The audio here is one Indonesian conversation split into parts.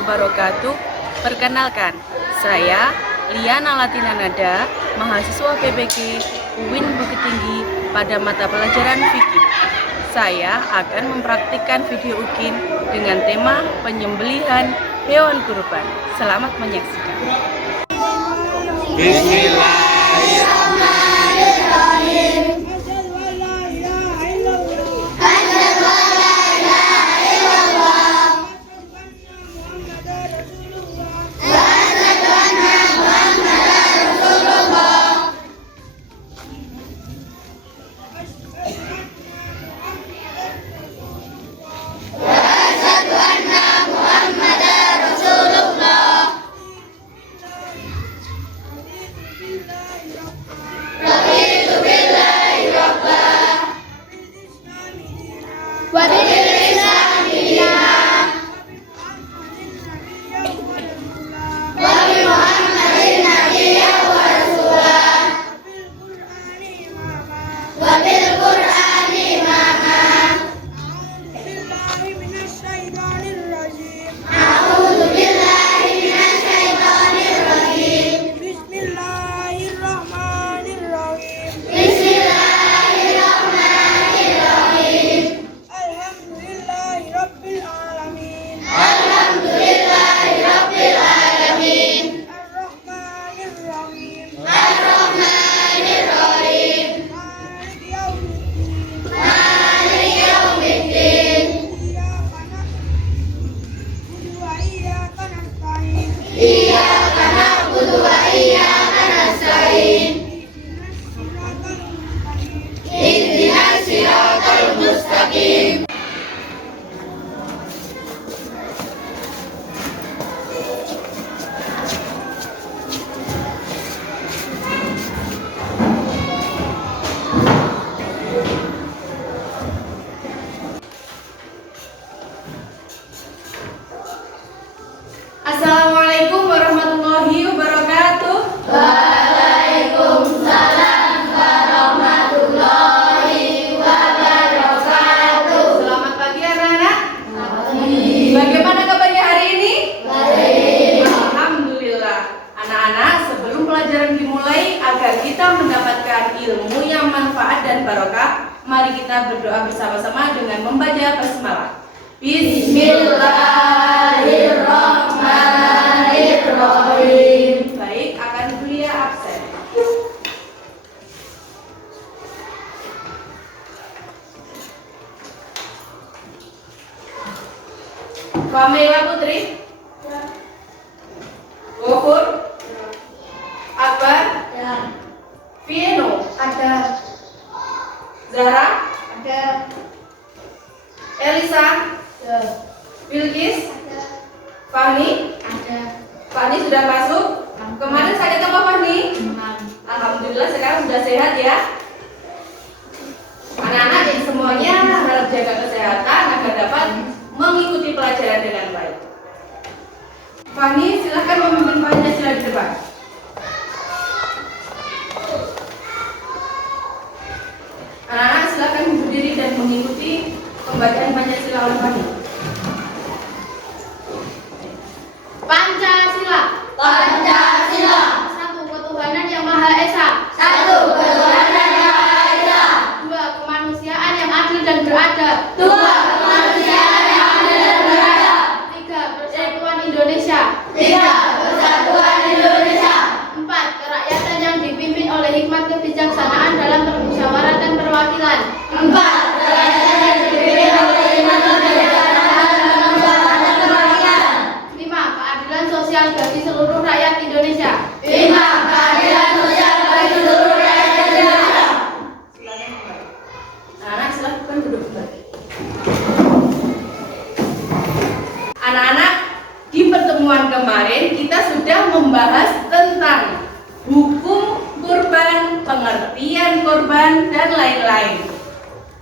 wabarakatuh. Perkenalkan, saya Liana Latina Nada, mahasiswa PBG UIN Bukit Tinggi pada mata pelajaran fikih. Saya akan mempraktikkan video UKIN dengan tema penyembelihan hewan kurban. Selamat menyaksikan. Bismillahirrahmanirrahim. Assalamualaikum warahmatullahi wabarakatuh. Waalaikumsalam warahmatullahi wabarakatuh. Selamat pagi anak-anak. Bagaimana kabarnya hari ini? Baik. Alhamdulillah. Anak-anak, sebelum pelajaran dimulai agar kita mendapatkan ilmu yang manfaat dan barokah, mari kita berdoa bersama-sama dengan membaca basmalah. Bismillahirrahmanirrahim. Baik, akan kuliah absen. Pamela Putri? Gofur? Akbar? Pieno? Ada. Zahra? Ada. Elisa? Ada. Bilkis? Fahmi? Ada. Fahmi sudah masuk? Kemarin sakit apa Fahmi? Alhamdulillah sekarang sudah sehat ya. Anak-anak jadi semuanya harap jaga kesehatan agar dapat mengikuti pelajaran dengan baik. Fahmi, silahkan memimpin Pancasila di depan. Anak-anak silahkan berdiri dan mengikuti pembacaan Pancasila oleh Fahmi. Pancasila. Pancasila. Satu, ketuhanan yang Maha Esa. Satu, ketuhanan yang Maha Esa. Dua, kemanusiaan yang adil dan beradab. Dua, kemanusiaan yang adil dan beradab. Tiga, persatuan Indonesia. Tiga, persatuan Indonesia. Empat, kerakyatan yang dipimpin oleh hikmat kebijaksanaan dalam permusyawaratan perwakilan. Empat, kerakyatan yang dipimpin oleh hikmat kebijaksanaan dalam permusyawaratan perwakilan. Lima, keadilan sosial bagi seluruh rakyat Indonesia. Lima, keadilan sosial bagi seluruh rakyat Indonesia. Anak-anak silahkan duduk kembali. Anak-anak, di pertemuan kemarin kita sudah membahas tentang hukum kurban, pengertian kurban, dan lain-lain.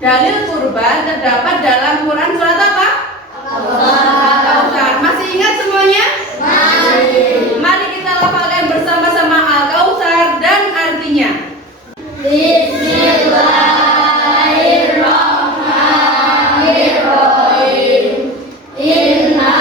Dalil kurban terdapat dalam Quran surat apa? Al-Kautsar. Masih ingat semuanya? Masih. Mari kita lafalkan bersama-sama Al-Kautsar dan artinya. Bismillahirrahmanirrahim. Inna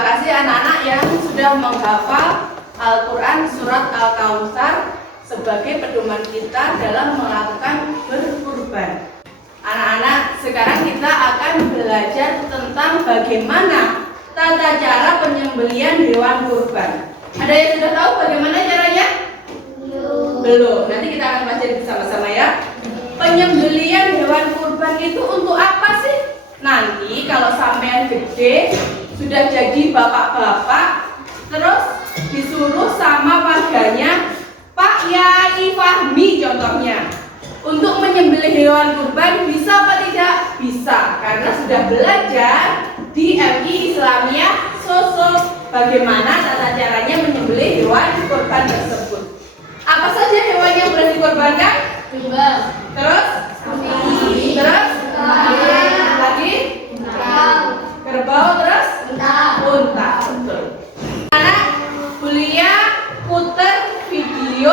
Terima kasih anak-anak yang sudah menghafal Al-Quran surat Al-Kautsar sebagai pedoman kita dalam melakukan berkurban. Anak-anak, sekarang kita akan belajar tentang bagaimana tata cara penyembelihan hewan kurban. Ada yang sudah tahu bagaimana caranya? Belum. Nanti kita akan pelajari bersama-sama ya. Penyembelihan hewan kurban itu untuk apa sih? Nanti kalau sampean gede, sudah jadi bapak-bapak, terus disuruh sama warganya, Pak Yai Fahmi contohnya, untuk menyembelih hewan kurban bisa apa tidak? Bisa, karena sudah belajar di MI Islamiyah Sosok bagaimana tata caranya menyembelih hewan kurban tersebut. Apa saja hewan yang boleh dikorbankan? Terus? Terus? Lagi? Kerbau, terus? Unta. Betul. Anak, kuliah putar video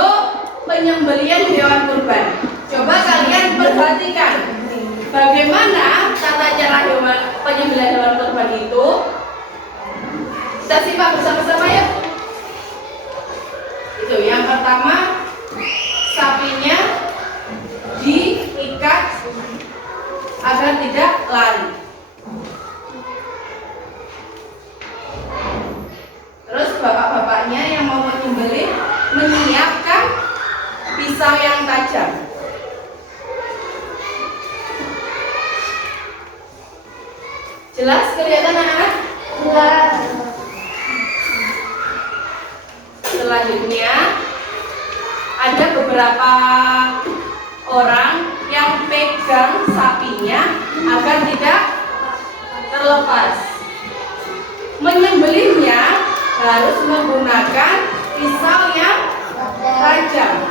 penyembelihan hewan kurban. Coba kalian perhatikan bagaimana tata cara penyembelihan hewan kurban itu. Kita simak bersama-sama ya. Itu yang pertama, sapinya diikat agar tidak lari. Terus bapak-bapaknya yang mau menyembelih menyiapkan pisau yang tajam. Jelas kelihatan anak-anak? Selanjutnya ada beberapa orang yang pegang sapinya agar tidak terlepas. Menyembelihnya harus menggunakan pisau yang tajam.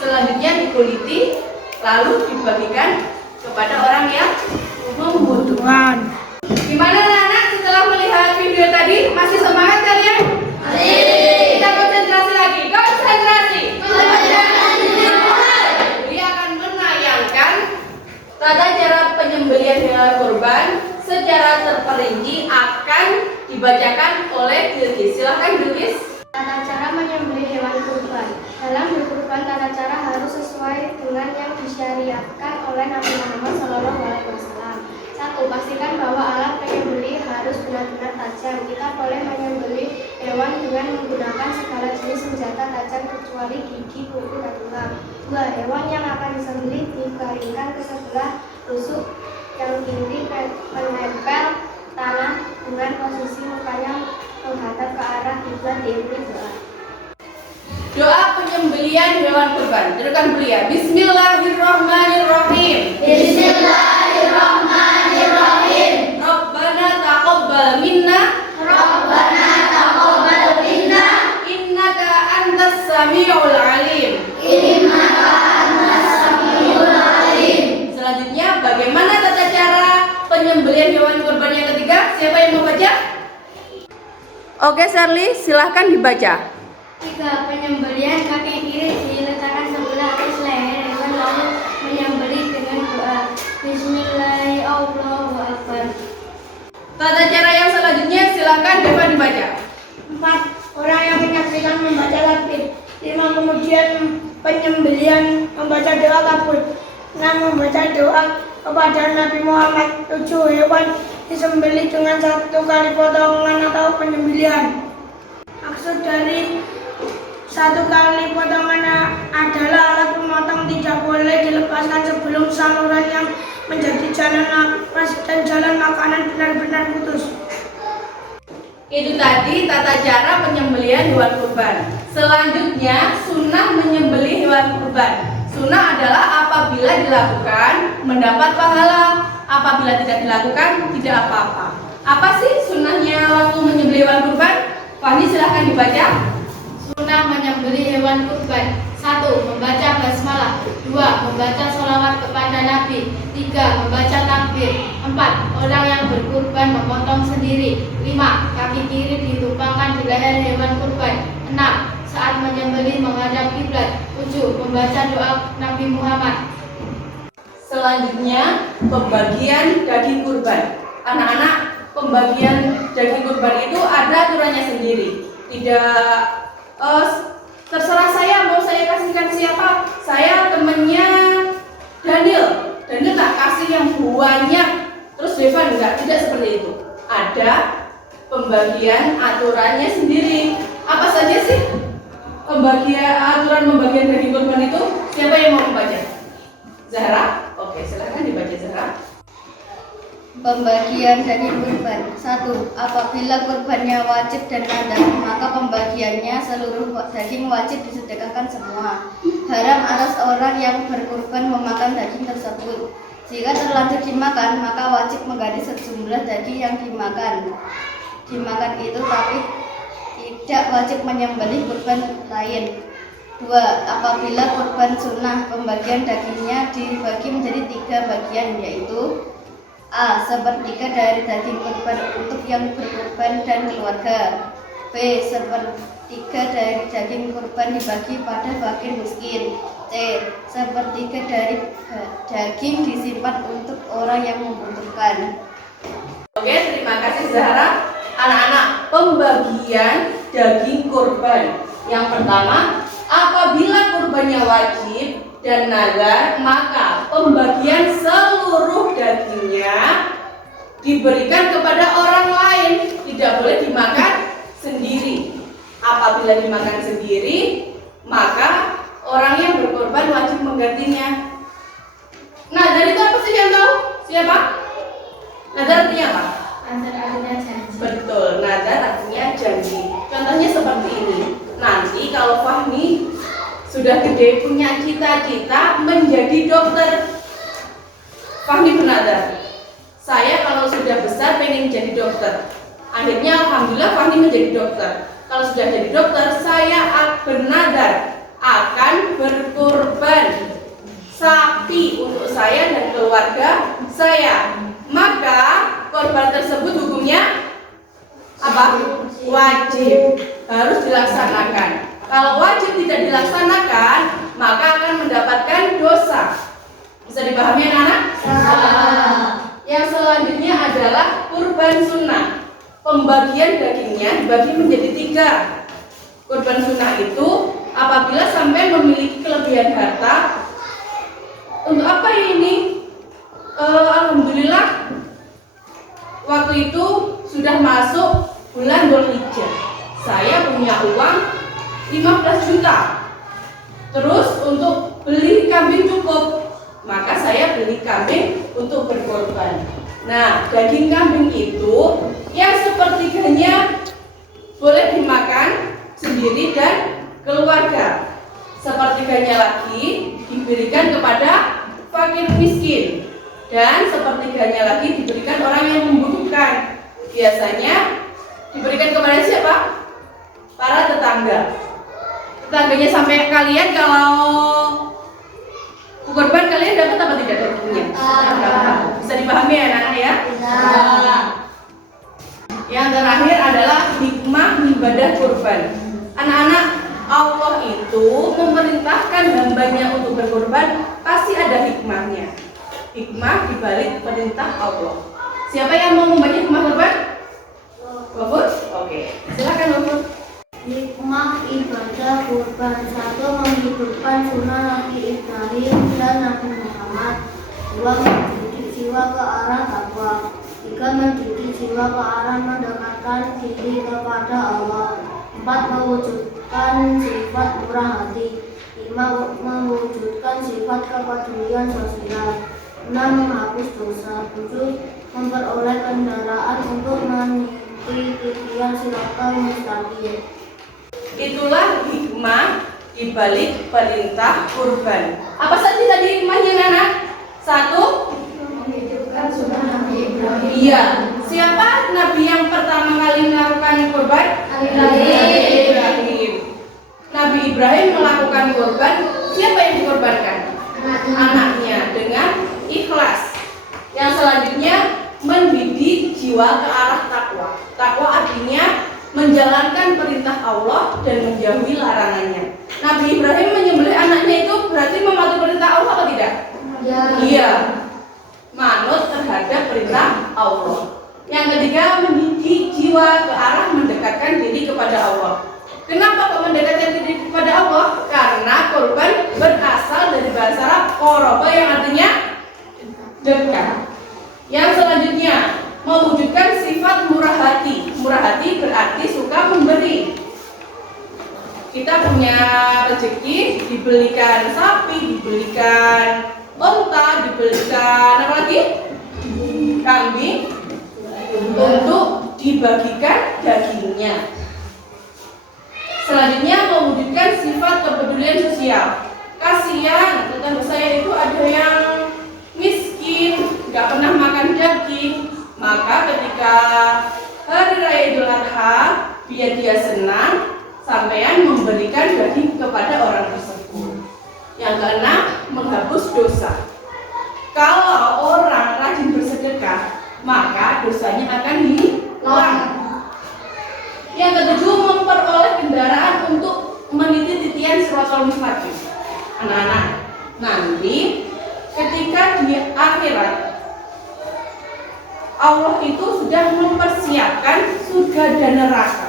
Selanjutnya dikuliti lalu dibagikan kepada orang yang membutuhkan. Gimana anak-anak setelah melihat video tadi? Masih semangat kalian? Kita konsentrasi lagi. Konsentrasi. Dia akan menayangkan tata cara penyembelihan hewan kurban secara terperinci akan dibacakan oleh Bilqis. Silahkan Bilqis. Tata cara menyembelih hewan kurban. Dalam berkurban, tata cara harus sesuai dengan yang disyariatkan oleh Nabi Muhammad SAW. 1. Pastikan bahwa alat penyembelih harus benar-benar tajam. Kita boleh menyembelih hewan dengan menggunakan segala jenis senjata tajam kecuali gigi, kuku, dan tulang. 2. Hewan yang akan disembelih digaringkan ke sebelah rusuk yang tinggi menempel tanah dengan posisi mukanya menghadap ke arah kiblat, diikuti doa. Doa penyembelihan hewan kurban. Teruskan beliau. Bismillahirrahmanirrahim. Bismillahirrahmanirrahim. Rabbana taqabbal minna. Rabbana taqabbal minna. Innaka antas samiul alim. Innaka antas samiul alim. Selanjutnya, bagaimana tata cara penyembelihan hewan kurban yang ketiga? Siapa yang mau baca? Oke, Sherly, silahkan dibaca. 3. Penyembelihan kaki kiri diletakkan sebelah atas leher hewan lalu menyembelih dengan doa Bismillahirrahmanirrahim. Tata cara yang selanjutnya silahkan Deva dibaca. 4. Orang yang menyaksikan membaca takbir. 5. Kemudian penyembelihan membaca doa kabul. 6. Membaca doa kepada Nabi Muhammad. 7. Hewan disembelih dengan 1 kali potongan atau penyembelihan. Maksud dari 1 kali potongan adalah alat pemotong tidak boleh dilepaskan sebelum saluran yang menjadi jalan napas dan jalan makanan benar-benar putus. Itu tadi tata cara penyembelihan hewan kurban. Selanjutnya, sunnah menyembelih hewan kurban. Sunnah adalah apabila dilakukan mendapat pahala, apabila tidak dilakukan tidak apa-apa. Apa sih sunnahnya waktu menyembelih hewan kurban? Fahmi silahkan dibaca. Sunnah menyembelih hewan kurban. 1. Membaca basmalah. 2. Membaca sholawat kepada Nabi. 3. Membaca takbir. 4. Orang yang berkurban memotong sendiri. 5. Kaki kiri ditumpangkan di leher hewan kurban. 6. Saat menyembelih menghadap kiblat. 7. Membaca doa Nabi Muhammad. Selanjutnya pembagian daging kurban. Anak-anak, pembagian daging kurban itu ada aturannya sendiri. Tidak terserah saya mau saya kasihkan siapa. Saya temennya Daniel tak kasih yang banyak. Terus Devan enggak, tidak seperti itu. Ada pembagian aturannya sendiri. Apa saja sih aturan pembagian daging kurban itu? Siapa yang mau membaca? Zahra? Oke, silakan dibaca Zahra. Pembagian daging kurban. 1. Apabila kurbannya wajib dan nadar, maka pembagiannya seluruh daging wajib disedekahkan semua. Haram atas orang yang berkurban memakan daging tersebut. Jika terlanjur dimakan, maka wajib mengganti sejumlah daging yang dimakan itu, tapi tidak wajib menyembelih kurban lain. 2. Apabila kurban sunnah, pembagian dagingnya dibagi menjadi 3 bagian, yaitu A. Sepertiga dari daging kurban untuk yang berkurban dan keluarga. B. Sepertiga dari daging kurban dibagi pada fakir miskin. C. Sepertiga dari daging disimpan untuk orang yang membutuhkan. Oke, terima kasih Zahra. Anak-anak, pembagian daging kurban. Yang pertama, apabila kurbannya wajib dan nazar, maka pembagian seluruh dagingnya diberikan kepada orang lain, tidak boleh dimakan sendiri. Apabila dimakan sendiri, maka orang yang berkorban wajib menggantinya. Nazar itu apa sih yang tahu? Siapa? Nazar artinya apa? Nazar artinya janji. Betul, nazar artinya janji. Contohnya seperti ini. Nanti kalau Fahmi sudah gede punya cita-cita menjadi dokter, Fahmi bernazar, saya kalau sudah besar pengen jadi dokter. Akhirnya alhamdulillah Fahmi menjadi dokter. Kalau sudah jadi dokter, saya bernazar akan berkorban sapi untuk saya dan keluarga saya. Maka korban tersebut hukumnya apa? Wajib, harus dilaksanakan. Kalau wajib tidak dilaksanakan, maka akan mendapatkan dosa. Bisa dipahami anak-anak? Yang selanjutnya adalah kurban sunnah. Pembagian dagingnya dibagi menjadi 3. Kurban sunnah itu apabila sampai memiliki kelebihan harta. Untuk apa ini? Alhamdulillah waktu itu sudah masuk bulan Dzulhijjah. Saya punya uang 15 juta. Terus untuk beli kambing cukup, maka saya beli kambing untuk berkorban. Nah, daging kambing itu yang sepertiganya boleh dimakan sendiri dan keluarga. Sepertiganya lagi diberikan kepada fakir miskin, dan sepertiganya lagi diberikan orang yang membutuhkan. Biasanya diberikan kepada siapa? Para tetangga. Tetangganya sampai kalian kalau kurban kalian dapat apa tidak dagingnya? Bisa dipahami ya anak-anak ya? Yang terakhir adalah hikmah ibadah kurban. Anak-anak, Allah itu memerintahkan hambanya untuk berkorban, pasti ada hikmahnya. Hikmah dibalik perintah Allah. Siapa yang mau membaca hikmah kurban? Wafud? Oke, silakan Wafud. Hikmah ibadah kurban. 1. Menghidupkan sunnah Nabi Ibrahim dan Nabi Muhammad. 2. Mendidik jiwa ke arah takwa. 3. Mendidik jiwa ke arah mendekatkan diri kepada Allah. 4. Mewujudkan sifat murah hati. 5. Mewujudkan sifat kepedulian sosial. 6. Menghapus dosa. 7. Memperoleh kendaraan untuk meniti titian siratal mustaqim. Itulah hikmah dibalik perintah kurban. Apa saja tadi hikmahnya anak? 1. Menghidupkan sunnah Nabi Ibrahim. Iya. Siapa nabi yang pertama kali melakukan kurban? Nabi Ibrahim. Nabi Ibrahim melakukan kurban. Siapa yang dikorbankan? Anaknya dengan ikhlas. Yang selanjutnya mendidik jiwa ke arah takwa. Takwa artinya menjalankan perintah Allah dan menjauhi larangannya. Nabi Ibrahim menyembelih anaknya itu berarti mematuhi perintah Allah atau tidak? Iya, manut terhadap perintah Allah. Yang ketiga, mendidik jiwa ke arah mendekatkan diri kepada Allah. Kenapa kok mendekatkan diri kepada Allah? Karena kurban berasal dari bahasa Arab qoroba yang artinya dekat. Yang selanjutnya, mewujudkan sifat murah hati. Murah hati berarti suka memberi. Kita punya rezeki, dibelikan sapi, dibelikan unta, dibelikan apa lagi? Kambing untuk dibagikan dagingnya. Selanjutnya, mewujudkan sifat kepedulian sosial. Kasihan tetangga saya itu ada yang miskin, nggak pernah makan daging. Maka ketika hari raya Idul Adha, biar dia senang, sampean memberikan daging kepada orang tersebut. Yang keenam, menghapus dosa. Kalau orang rajin bersedekah, maka dosanya akan hilang. Yang ketujuh, memperoleh kendaraan untuk meniti titian Shirathul Mustaqim. Anak-anak, nanti ketika di akhirat Allah itu sudah mempersiapkan surga dan neraka.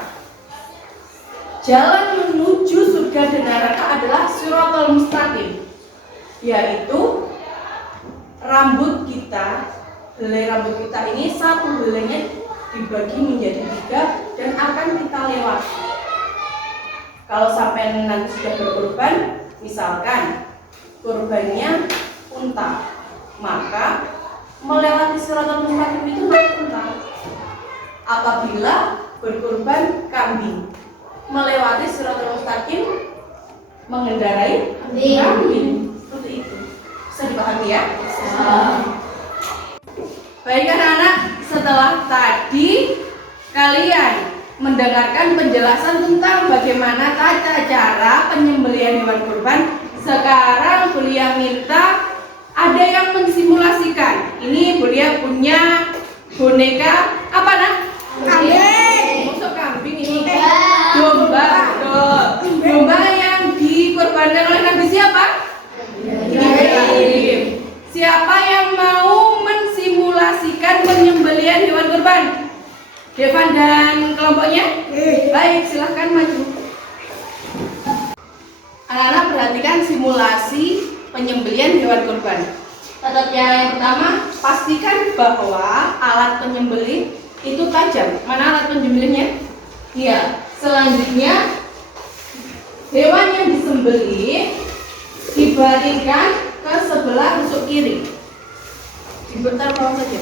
Jalan menuju surga dan neraka adalah Shirathul Mustaqim, yaitu rambut kita, helai rambut kita ini satu helainya dibagi menjadi 3 dan akan kita lewati. Kalau sampai nanti sudah berkorban, misalkan korbannya unta, maka melewati Shirathul Mustaqim itu naik unta. Apabila berkorban kambing, melewati Shirathul Mustaqim mengendarai kambing. Seperti itu. Bisa dipahami ya? Baik anak-anak, setelah tadi kalian mendengarkan penjelasan tentang bagaimana tata cara penyembelihan hewan kurban, sekarang Bulia minta ada yang mensimulasikan. Ini Bulia punya boneka apa nak? Kambing. Maksud kambing ini? Domba. Domba yang dikorbankan oleh Nabi siapa? Ibrahim. Siapa yang mau mensimulasikan penyembelihan hewan kurban? Devan dan kelompoknya? Baik, silahkan maju. Anak-anak perhatikan simulasi penyembelihan hewan kurban. Tata cara yang pertama, pastikan bahwa alat penyembelih itu tajam. Mana alat penyembelihnya? Iya. Selanjutnya, hewan yang disembelih dibaringkan ke sebelah tusuk kiri. Diputar bawah saja.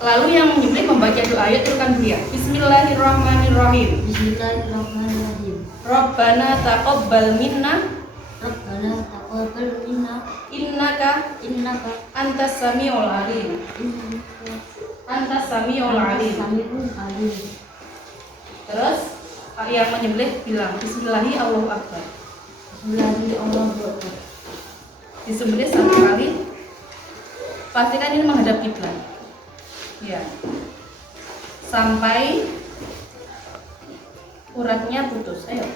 Lalu yang menyembelih membaca doa ayat turkan dia. Bismillahirrahmanirrahim. Bismillahirrahmanirrahim. Rabbana taqabbal minna Rabbana taqabbal minna innaka antas samiul alim. Antas samiul alim. Samiul alim. Terus yang menyembelih bilang Bismillahi Allahu Akbar. Bismillahi Allahu Akbar. Disembelih 1 kali. Pastikan ini menghadap kiblat. Ya. Sampai uratnya putus. Ayo.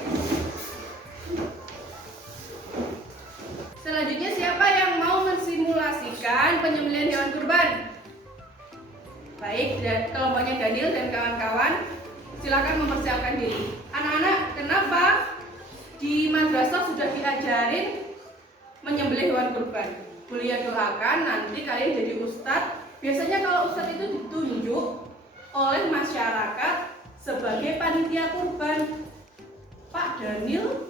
Selanjutnya siapa yang mau mensimulasikan penyembelihan hewan kurban? Baik, kelompoknya Daniel dan kawan-kawan, silakan mempersiapkan diri. Anak-anak, kenapa di madrasah sudah diajarin menyembelih hewan kurban? Kuliah doakan nanti kalian jadi ustadz. Biasanya kalau ustadz itu ditunjuk oleh masyarakat sebagai panitia kurban. Pak Daniel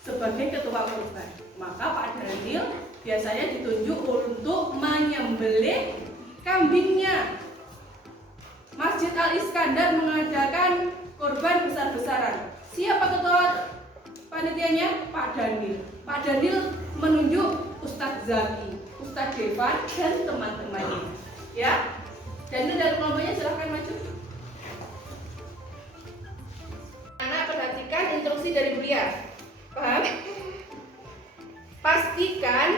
sebagai ketua kurban. Maka Pak Daniel biasanya ditunjuk untuk menyembelih kambingnya. Masjid Al-Iskandar mengadakan kurban besar-besaran. Siapa ketua panitianya? Pak Daniel. Pak Daniel menunjuk Ustadz Zaki, Ustadz Devan dan teman-temannya. Ya, Daniel dan kelompoknya silahkan maju. Anak perhatikan instruksi dari Bulia. Paham? Pastikan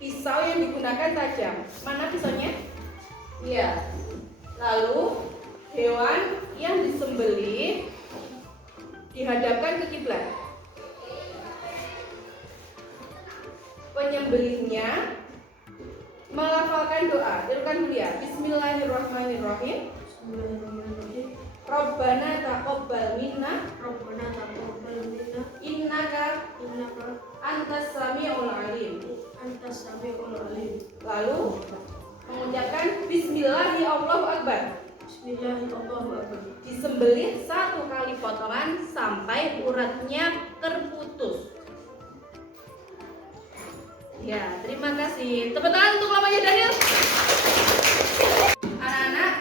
pisau yang digunakan tajam. Mana pisaunya? Iya. Lalu hewan yang disembelih dihadapkan ke kiblat. penyembelihnya melafalkan doa. Tirukan dulu ya. Bismillahirrahmanirrahim. Rabbana taqabbal minna innaka antas samiul alim. Lalu mengucapkan Bismillahi Allahu Akbar. Disembelih 1 kali potongan sampai uratnya terputus. Ya, terima kasih. Tepuk tangan untuk lamanya Daniel. Anak-anak,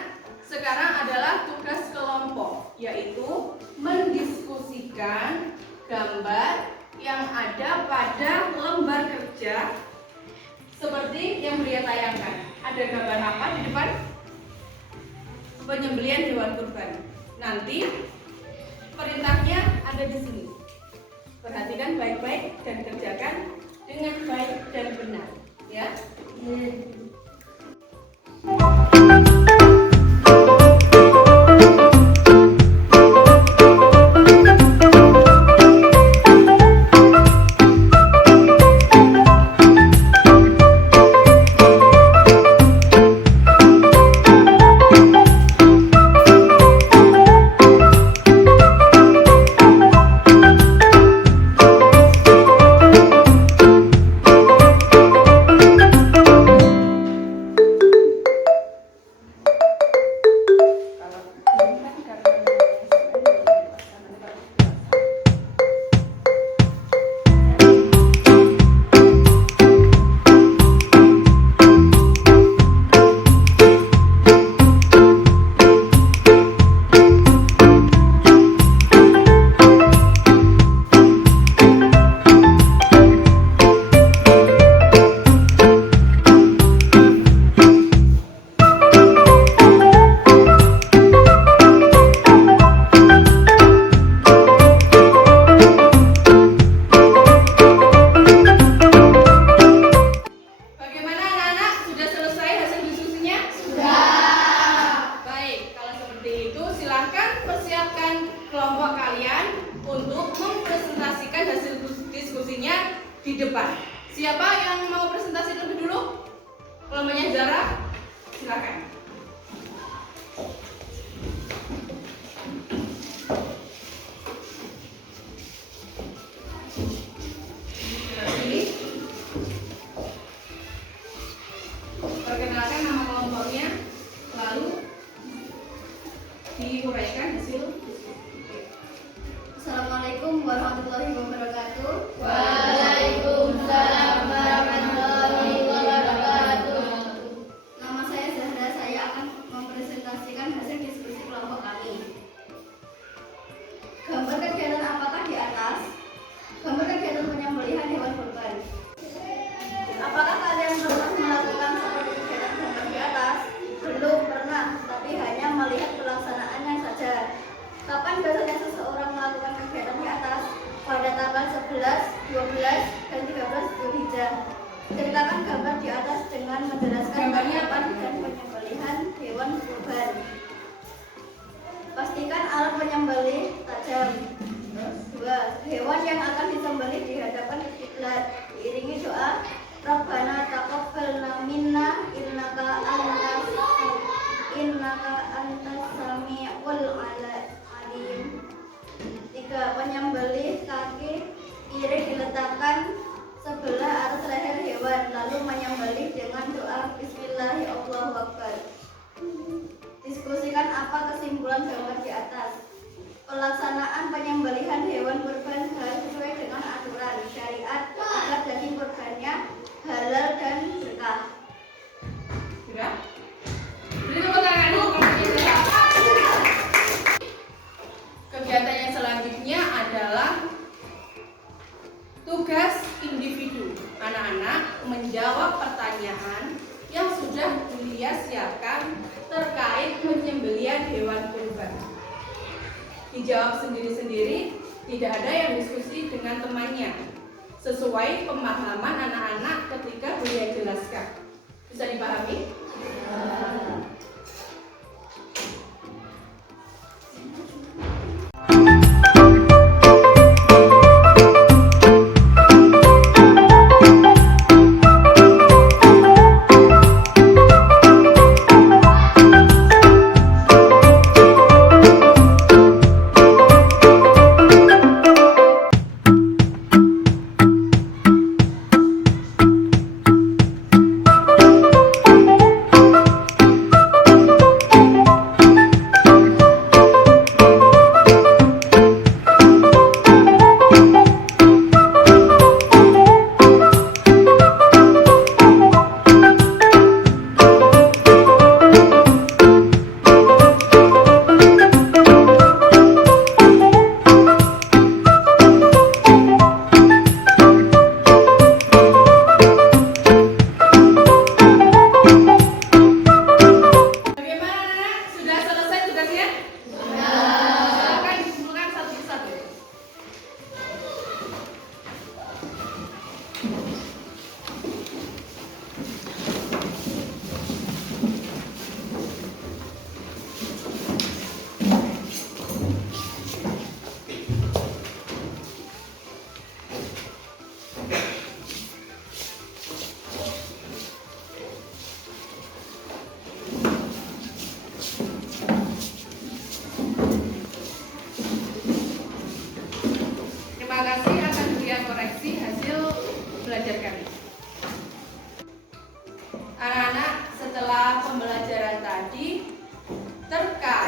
sekarang adalah tugas kelompok, yaitu mendiskusikan gambar yang ada pada lembar kerja seperti yang Bria tayangkan. Ada gambar apa di depan? Penyembelihan hewan kurban. Nanti perintahnya ada di sini. Perhatikan baik-baik dan kerjakan dengan baik dan benar, ya. Di depan. Siapa yang mau presentasi lebih dulu? Kelompoknya Zara, silakan. Perkenalkan nama kelompoknya, lalu diuraikan hasil. Assalamualaikum warahmatullahi wabarakatuh. Waalaikumsalam warahmatullahi wabarakatuh. Nama saya Zahra, saya akan mempresentasikan hasil diskusi kelompok kami. Gambar kegiatan apakah di atas? Gambar kegiatan penyembelihan hewan kurban. Apakah kalian pernah melakukan seperti kegiatan gambar di atas? Belum pernah, tapi hanya melihat pelaksanaannya saja. Kapan biasanya seseorang melakukan kegiatan di atas? Pada tanggal 11, 12, dan 13 Zulhijjah. Ceritakan gambar di atas dengan menjelaskan persiapan dan penyembelihan hewan kurban. Pastikan alat penyembelih tajam. 2. Hewan yang akan disembelih di hadapan kiblat. Diiringi doa Rabbana taqabbal minna innaka antas samiul alim. 3. Penyembelih kaki kiri diletakkan sebelah atas leher hewan, lalu menyembelih dengan doa Bismillahirrahmanirrahim. Diskusikan apa kesimpulan gambar di atas. Pelaksanaan penyembelihan hewan kurban harus sesuai dengan aturan syariat agar daging kurbannya halal dan berkah. Sudah? Beri tepuk tangan dulu kelompoknya Zara. Kegiatan yang selanjutnya adalah tugas individu. Anak-anak menjawab pertanyaan yang sudah Julia siapkan terkait penyembelihan hewan kurban. Dijawab sendiri-sendiri, tidak ada yang diskusi dengan temannya. Sesuai pemahaman anak-anak ketika Julia jelaskan. Bisa dipahami?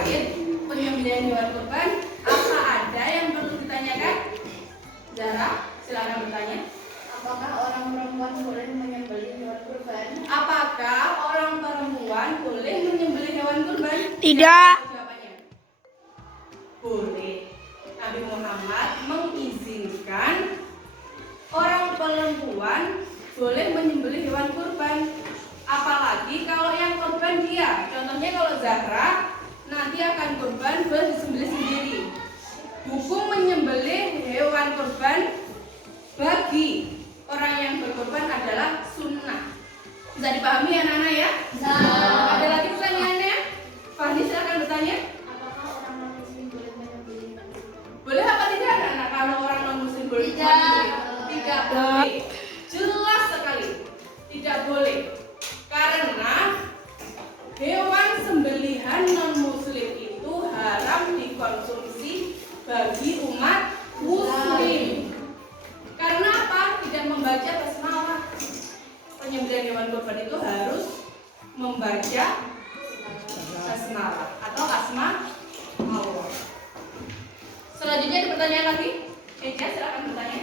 terkait penyembelihan hewan kurban, apa ada yang perlu ditanyakan? Zara, silakan bertanya. Apakah orang perempuan boleh menyembelih hewan kurban? Apakah orang perempuan boleh menyembelih hewan kurban? Tidak. Jawabannya boleh. Nabi Muhammad mengizinkan orang perempuan boleh menyembelih hewan kurban. Apalagi kalau yang kurban dia. Contohnya kalau Zahra nanti akan kurban disembelih sendiri. Hukum menyembelih hewan kurban bagi orang yang berkorban adalah sunnah. Bisa dipahami ya anak-anak ya? Ada lagi pertanyaannya? Fahmi silakan bertanya. Apakah orang non-muslim boleh menyembelih hewan kurban? Boleh apa tidak anak-anak kalau orang non-muslim boleh? Tidak. Tidak boleh. Jelas sekali. Tidak boleh. Karena hewan sembelihan non-muslim itu haram dikonsumsi bagi umat muslim. Karena apa? Tidak membaca basmalah. Penyembelihan hewan kurban itu harus membaca basmalah atau asma Allah. Selanjutnya ada pertanyaan lagi? Eja silakan bertanya.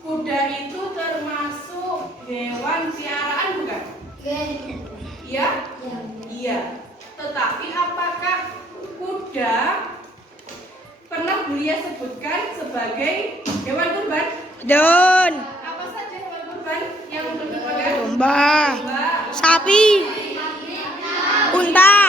Kuda itu termasuk hewan piaraan bukan? Iya? Iya. Tetapi apakah kuda pernah Bulia sebutkan sebagai hewan kurban? Don. Apa saja hewan kurban yang berkurban? Domba. Domba, Sapi. Unta.